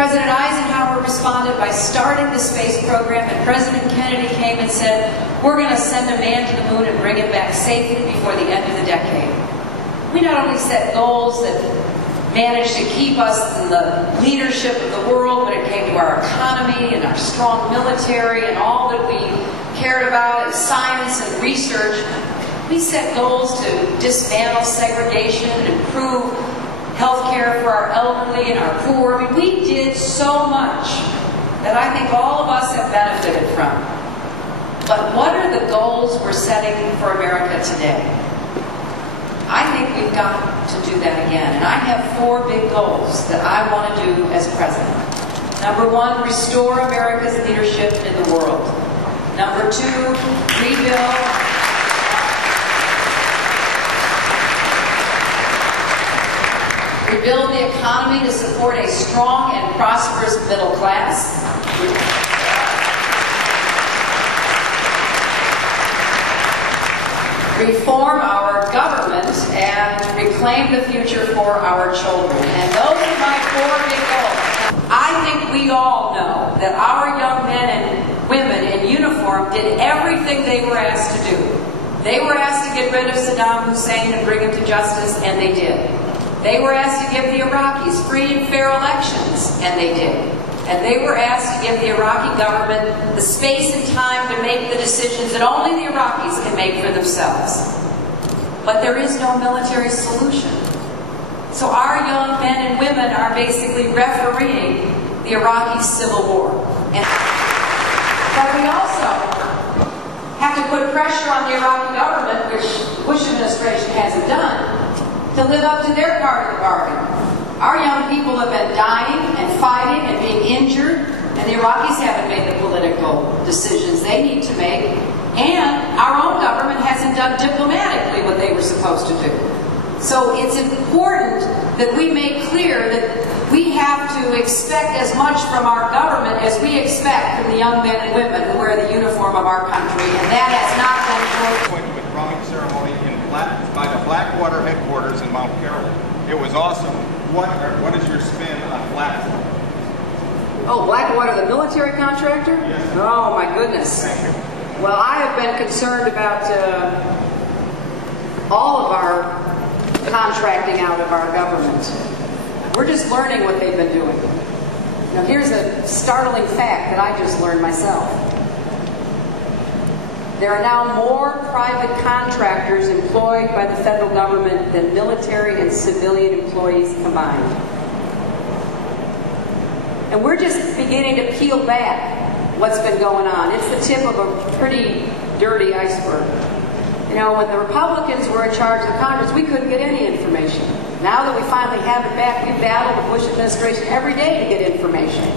President Eisenhower responded by starting the space program, and President Kennedy came and said, we're going to send a man to the moon and bring him back safely before the end of the decade. We not only set goals that managed to keep us in the leadership of the world when it came to our economy and our strong military and all that we cared about in science and research, we set goals to dismantle segregation and improve health care for our elderly and our poor. I mean, we did so much that I think all of us have benefited from. But what are the goals we're setting for America today? I think we've got to do that again. And I have 4 big goals that I want to do as president. Number 1, restore America's leadership in the world. Number 2, rebuild the economy to support a strong and prosperous middle class. Reform our government and reclaim the future for our children. And those are my 4 big goals. I think we all know that our young men and women in uniform did everything they were asked to do. They were asked to get rid of Saddam Hussein and bring him to justice, and they did. They were asked to give the Iraqis free and fair elections, and they did. And they were asked to give the Iraqi government the space and time to make the decisions that only the Iraqis can make for themselves. But there is no military solution. So our young men and women are basically refereeing the Iraqi civil war. But we also have to put pressure on the Iraqi government, which the Bush administration hasn't done, to live up to their part of the bargain. Our young people have been dying and fighting and being injured, and the Iraqis haven't made the political decisions they need to make, and our own government hasn't done diplomatically what they were supposed to do. So it's important that we make clear that we have to expect as much from our government as we expect from the young men and women who wear the uniform of our country, and that has not been true. The crowning ceremony by the Blackwater headquarters in Mount Carroll. It was awesome. What is your spin on Blackwater? Oh, Blackwater, the military contractor? Yes. Oh, my goodness. Thank you. Well, I have been concerned about all of our contracting out of our government. We're just learning what they've been doing. Now, here's a startling fact that I just learned myself. There are now more private contractors employed by the federal government than military and civilian employees combined. And we're just beginning to peel back what's been going on. It's the tip of a pretty dirty iceberg. You know, when the Republicans were in charge of Congress, we couldn't get any information. Now that we finally have it back, we battle the Bush administration every day to get information.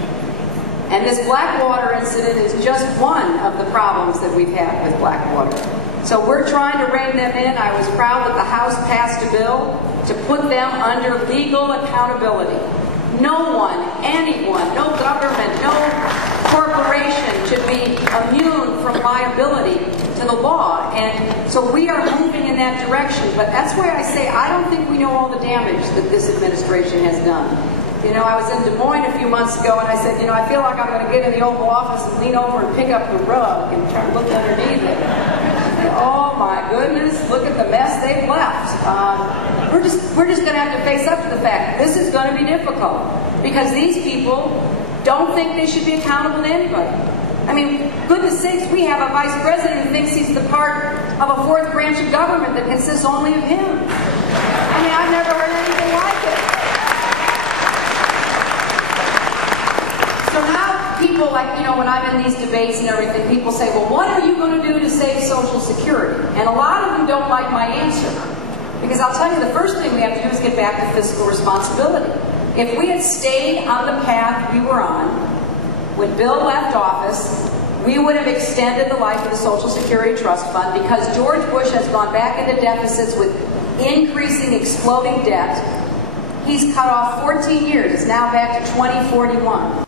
And this Blackwater incident is just one of the problems that we've had with Blackwater. So we're trying to rein them in. I was proud that the House passed a bill to put them under legal accountability. No one, anyone, no government, no corporation should be immune from liability to the law. And so we are moving in that direction. But that's why I say I don't think we know all the damage that this administration has done. You know, I was in Des Moines a few months ago, and I said, you know, I feel like I'm going to get in the Oval Office and lean over and pick up the rug and try to look underneath it. And, oh my goodness, look at the mess they've left. We're just going to have to face up to the fact this is going to be difficult because these people don't think they should be accountable to anybody. I mean, goodness sakes, we have a vice president who thinks he's the part of a 4th branch of government that consists only of him. I mean, I've never heard anything like it. So now people, like, you know, when I'm in these debates and everything, people say, well, what are you going to do to save Social Security? And a lot of them don't like my answer. Because I'll tell you, the first thing we have to do is get back to fiscal responsibility. If we had stayed on the path we were on, when Bill left office, we would have extended the life of the Social Security Trust Fund because George Bush has gone back into deficits with increasing, exploding debt. He's cut off 14 years. It's now back to 2041.